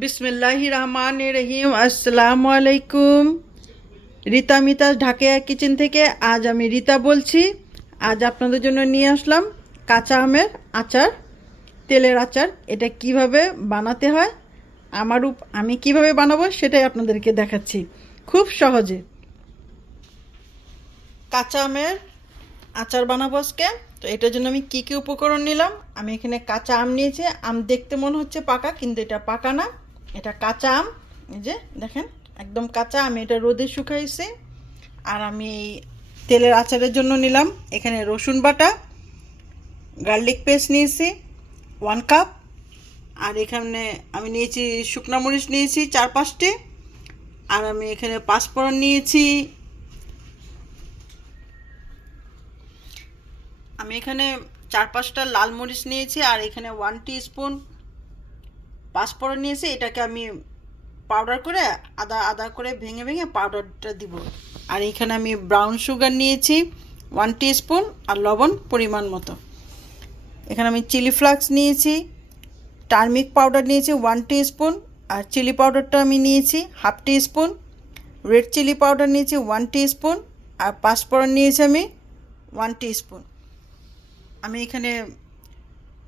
বিসমিল্লাহির রহমানির রহিম। আসসালামু আলাইকুম। রীতা মিতাজ ঢাকা কিচেন থেকে আজ আমি রীতা বলছি। আজ আপনাদের জন্য নিয়ে আসলাম কাঁচা আমের আচার, তেলের আচার। এটা কিভাবে বানাতে হয়, আমি কিভাবে বানাবো সেটাই আপনাদেরকে দেখাচ্ছি খুব সহজে। কাঁচা আমের আচার বানাবো আজকে। তো এটার জন্য আমি কী কী উপকরণ নিলাম, আমি এখানে কাঁচা আম নিয়েছি। আম দেখতে মনে হচ্ছে পাকা, কিন্তু এটা পাকা না, এটা কাঁচা আম। এই যে দেখেন, একদম কাঁচা। আমি এটা রোদে শুকাইছি। আর আমি এই তেলের আচারের জন্য নিলাম এখানে রসুন বাটা, গার্লিক পেস্ট নিয়েছি 1 কাপ। আর এখানে আমি নিয়েছি শুকনা মরিচ নিয়েছি 4-5টি। আর আমি এখানে পাঁচফোড়ন নিয়েছি। আমি এখানে 4-5টা লাল মরিচ নিয়েছি। আর এখানে 1 টিস্পুন পাঁচফোড়ন নিয়েছি। এটাকে আমি পাউডার করে আদা আদা করে ভেঙে ভেঙে পাউডারটা দিব। আর এখানে আমি ব্রাউন সুগার নিয়েছি 1 টিস্পুন, আর লবণ পরিমাণ মতো। এখানে আমি চিলি ফ্লেক্স নিয়েছি, টার্মিক পাউডার নিয়েছি 1 টিস্পুন, আর চিলি পাউডারটা আমি নিয়েছি 1/2 টিস্পুন। রেড চিলি পাউডার নিয়েছি 1 টিস্পুন, আর পাঁচফোড়ন নিয়েছি আমি 1 টিস্পুন। আমি এখানে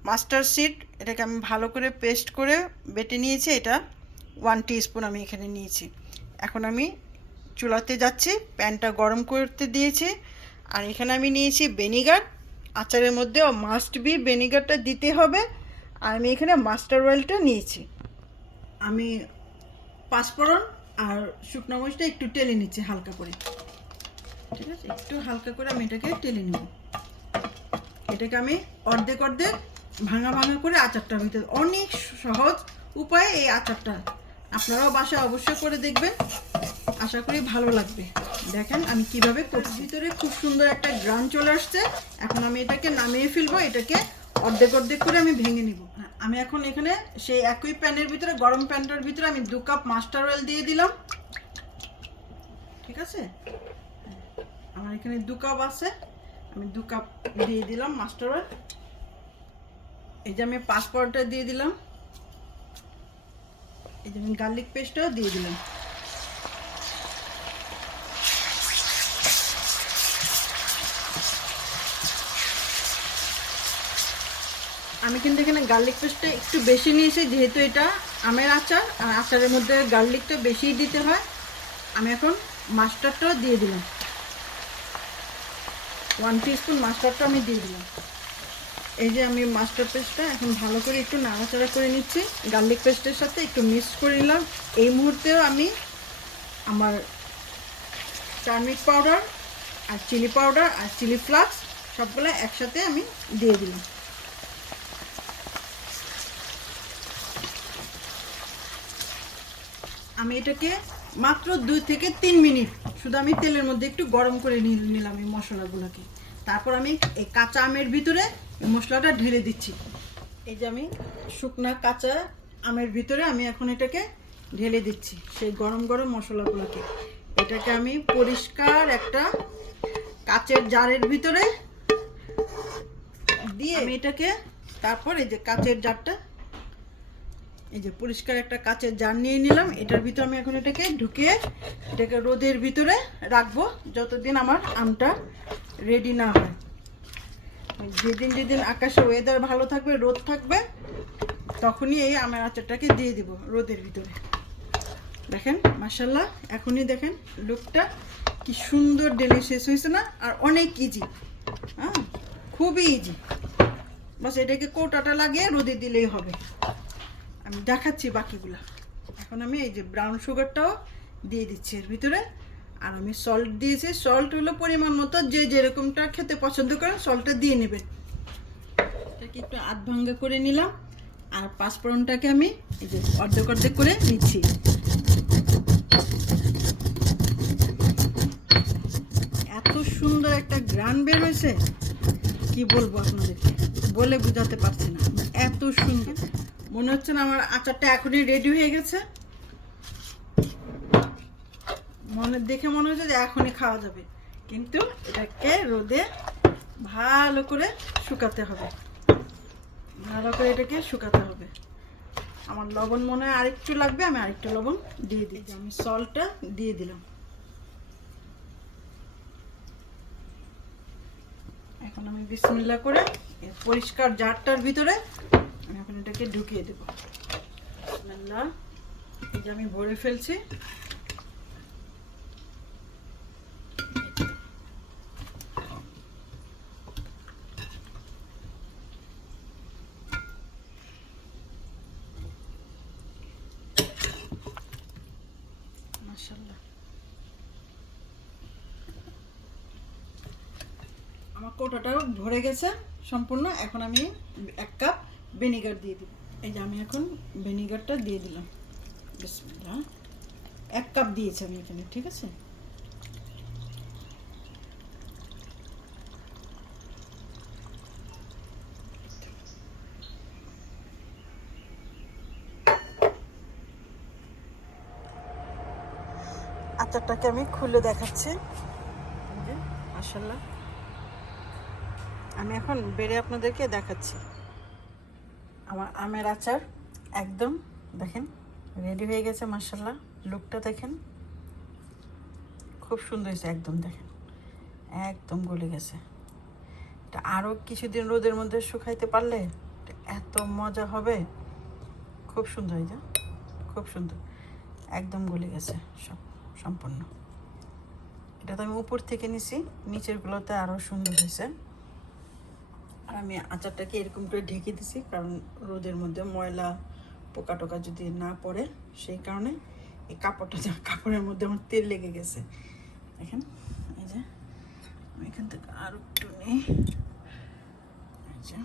মাস্টার্ড সিড, এটাকে আমি ভালো করে পেস্ট করে বেটে নিয়েছি, এটা 1 টিস্পুন আমি এখানে নিয়েছি। এখন আমি চুলাতে যাচ্ছি, প্যানটা গরম করতে দিয়েছি। আর এখানে আমি নিয়েছি ভিনেগার। আচারের মধ্যে মাস্ট বি ভিনেগারটা দিতে হবে। আর আমি এখানে মাস্টার্ড অয়েলটা নিয়েছি। আমি পাঁচফোড়ন আর শুকনো মরিচটা একটু টেলে নিচ্ছি হালকা করে। ঠিক আছে, একটু হালকা করে আমি এটাকে টেলে নিব। এটাকে আমি অর্ধেক অর্ধেক ভাঙা ভাঙা করে আচারটার ভিতরে, অনেক সহজ উপায়ে এই আচারটা আপনারাও বাসায় অবশ্যই করে দেখবেন, আশা করি ভালো লাগবে। দেখেন আমি কিভাবে করছি। ভিতরে খুব সুন্দর একটা গ্রান চলে আসছে। এখন আমি এটাকে নামিয়ে ফেলবো। এটাকে অর্ধেক অর্ধেক করে আমি ভেঙে নিব। আমি এখন এখানে সেই একই প্যানের ভিতরে, গরম প্যানটার ভিতরে আমি 2 কাপ মাস্টার্ড অয়েল দিয়ে দিলাম। ঠিক আছে, আমার এখানে 2 কাপ আছে, আমি 2 কাপ দিয়ে দিলাম মাস্টার্ড অয়েল। এই যে আমি পাঁচফোড়নটা দিয়ে দিলাম, এই যে আমি গার্লিক পেস্টটাও দিয়ে দিলাম। আমি কিন্তু এখানে গার্লিক পেস্টটা একটু বেশি নিয়েছি, যেহেতু এটা আমের আচার, আর আচারের মধ্যে গার্লিকটা বেশিই দিতে হয়। আমি এখন মাস্টার্ডটাও দিয়ে দিলাম, 1 টিস্পুন মাস্টার্ডটা আমি দিয়ে দিলাম। এই যে আমি মাস্টার্ড পেস্টটা এখন ভালো করে একটু নাড়াচাড়া করে নিচ্ছি, গার্লিক পেস্টের সাথে একটু মিক্স করে নিলাম। এই মুহূর্তেও আমি আমার টার্মিক পাউডার আর চিলি পাউডার আর চিলি ফ্লেক্স সবগুলো একসাথে আমি দিয়ে দিলাম। আমি এটাকে মাত্র 2 থেকে 3 মিনিট শুধু আমি তেলের মধ্যে একটু গরম করে নিলাম এই মশলাগুলোকে। তারপর আমি এই কাঁচা আমের ভিতরে এই মশলাটা ঢেলে দিচ্ছি। এই যে আমি শুকনা কাঁচা আমের ভিতরে আমি এখন এটাকে ঢেলে দিচ্ছি সেই গরম গরম মশলাগুলোকে। এটাকে আমি পরিষ্কার একটা কাচের জারের ভিতরে দিয়ে আমি এটাকে, তারপর এই যে কাচের জারটা, এই যে পরিষ্কার একটা কাচের জার নিয়ে নিলাম। এটার ভিতরে আমি এখন এটাকে ঢুকিয়ে এটাকে রোদের ভিতরে রাখবো যতদিন আমার আমটা রেডি না হয়। যেদিন যেদিন আকাশে ওয়েদার ভালো থাকবে, রোদ থাকবে, তখনই এই আমের আচারটাকে দিয়ে দিব রোদের ভিতরে। দেখেন মাশাআল্লাহ, এখনই দেখেন লুকটা কি সুন্দর ডেলিশিয়াস হয়েছে না? আর অনেক ইজি, হ্যাঁ খুবই ইজি। বাস এটাকে কৌটাটা লাগিয়ে রোদে দিলেই হবে। আমি দেখাচ্ছি বাকিগুলা। এখন আমি এই যে ব্রাউন সুগারটাও দিয়ে দিচ্ছি এর ভিতরে। আর আমি সল্ট দিয়েছি, সল্ট হলো পরিমাণ মতো, যে যেরকমটা খেতে পছন্দ করেন সল্টটা দিয়ে নেবেন। এটাকে একটু আধ ভাঙ্গা করে নিলাম। আর পাঁচফোড়নটাকে আমি এই যে অর্ধেক অর্ধেক করে নিচ্ছি। এত সুন্দর একটা গ্রান বের হয়েছে, কি বলবো আপনাদেরকে, বলে বোঝাতে পারছি না। এত সুন্দর মনে হচ্ছে না আমার আচারটা এখনই রেডি হয়ে গেছে। দেখে মনে হচ্ছে যে এখনই খাওয়া যাবে, কিন্তু এটাকে রোদে ভালো করে শুকাতে হবে, ভালো করে এটাকে শুকাতে হবে। আমার লবণ মনে হয় আরেকটু লাগবে, আমি আরেকটু লবণ দিয়ে দিই। আমি সল্টটা দিয়ে দিলাম। এখন আমি বিসমিল্লাহ করে পরিষ্কার জারটার ভিতরে আমি এখন এটাকে ঢুকিয়ে দেবো। বিসমিল্লাহ, এই যে আমি ভরে ফেলছি। মাশাআল্লাহ, আমার কৌটাটাও ভরে গেছে সম্পূর্ণ। এখন আমি 1 কাপ ভিনেগার দিয়ে দিব। এই যে আমি এখন ভিনেগারটা দিয়ে দিলাম। বিসমিল্লাহ, 1 কাপ দিয়েছি আমি এখানে, ঠিক আছে। আচারটাকে আমি খুলে দেখাচ্ছি। মাশাআল্লাহ, আমি এখন বেড়ে আপনাদেরকে দেখাচ্ছি। আমার আমের আচার একদম দেখেন রেডি হয়ে গেছে। মাশাআল্লাহ, লুকটা দেখেন, খুব সুন্দর হয়েছে। একদম দেখেন, একদম গলে গেছে। এটা আরও কিছুদিন রোদের মধ্যে শুকাইতে পারলে এত মজা হবে। খুব সুন্দর হয়েছে, খুব সুন্দর, একদম গলে গেছে সব সম্পূর্ণ। এটা তো আমি উপর থেকে নিছি, নিচেরগুলোতে আরও সুন্দর হয়েছে। আর আমি আচারটাকে এরকম করে ঢেকে দিছি, কারণ রোদের মধ্যে ময়লা পোকা টোকা যদি না পড়ে, সেই কারণে এই কাপড়ের মধ্যে আমার তেল লেগে গেছে। দেখেন, এই যে আমি এখান থেকে আর একটু নিই। এই যে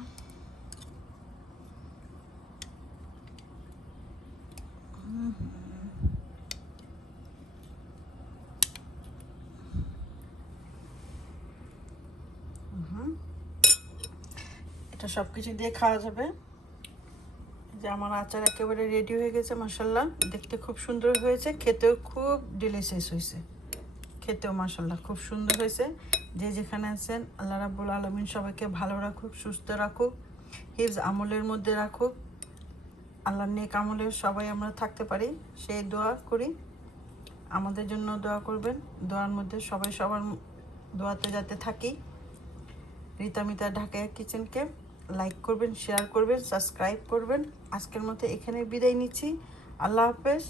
এটা সব কিছু দিয়ে খাওয়া যাবে। যে আমার আচার একেবারে রেডি হয়ে গেছে। মাশাআল্লাহ, দেখতে খুব সুন্দর হয়েছে, খেতেও খুব ডিলিশিয়াস হয়েছে। খেতেও মাশাআল্লাহ খুব সুন্দর হয়েছে। যে যেখানে আছেন, আল্লাহ রাব্বুল আলামিন সবাইকে ভালো রাখুক, সুস্থ রাখুক, হিফজ আমলের মধ্যে রাখুক। আল্লাহর নেক আমলে সবাই আমরা থাকতে পারি, সেই দোয়া করি। আমাদের জন্য দোয়া করবেন। দোয়ার মধ্যে সবাই সবার দোয়াতে যাতে থাকি। রিতামিতা ঢাকা কিচেনকে লাইক করবেন, শেয়ার করবেন, সাবস্ক্রাইব করবেন। আজকের মতো এখানে বিদায় নিচ্ছি। আল্লাহ হাফেজ।